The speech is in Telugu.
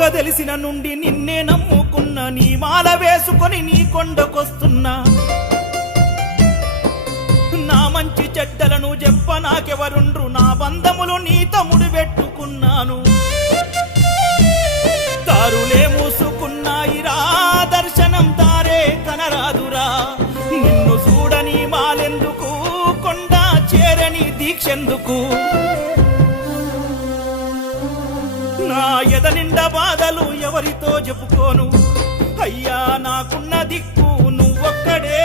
విలువగా తెలిసిన నుండి నిన్నే నమ్ముకున్నా నీ మాల వేసుకొని నీ కొండకొస్తున్నా నా మంచి చెడ్డలను చెప్ప నాకెవరుండ్రు నా బంధములు నీ తమ్ముడు పెట్టుకున్నాను దారులే మూసుకున్నాయిరా దర్శనం దారే కనరాదురా నిన్ను చూడని మాలెందుకు కొండ చేరని దీక్షెందుకు నా ఎద నిండా బాధలు ఎవరితో చెప్పుకోను అయ్యా నాకున్న దిక్కు నువ్వొక్కడే